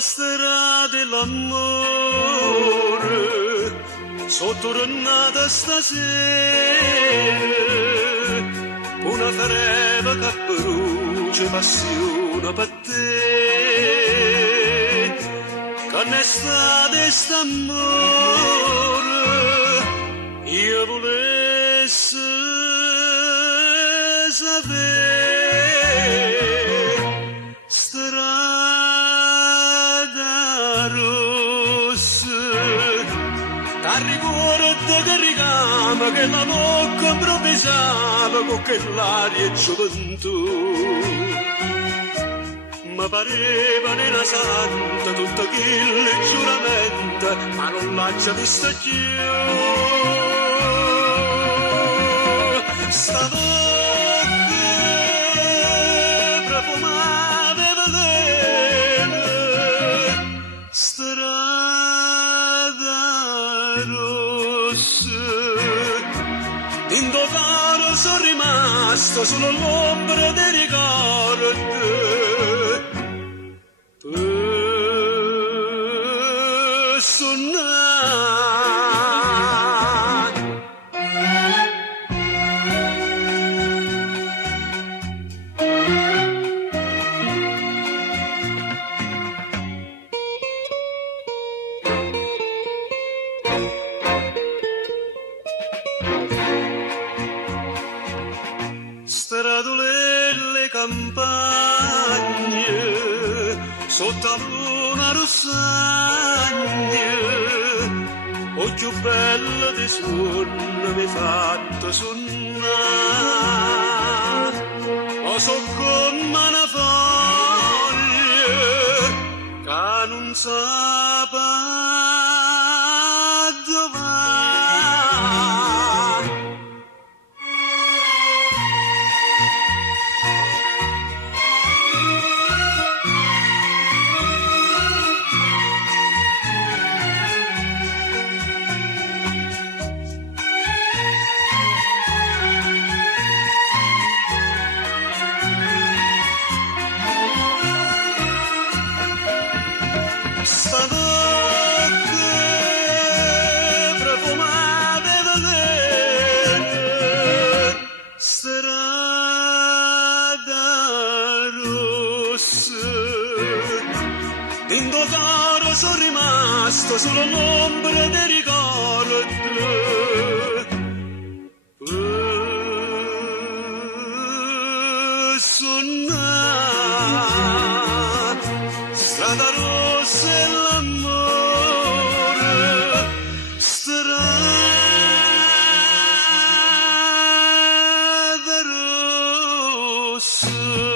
strada dell'amore sotto tornata stasera una fereva che brucia passione per te che ne sta di st'amore io volessi sapere ricordo che ricama che la bocca improvvisava con quell'aria gioventù mi pareva nella santa tutto quel giuramento ma non l'ha già vista più sta bocca profumava e veleno in totale sono rimasto solo l'ombra dei ricordi per suonare stradolelle campagne sotto la luna rossagna occhio bello di sonno mi fatto sonnare o so come una foglia che non sa dove in totale sono rimasto solo l'ombra dei ricordi per suonare strada rossa e l'amore strada rossa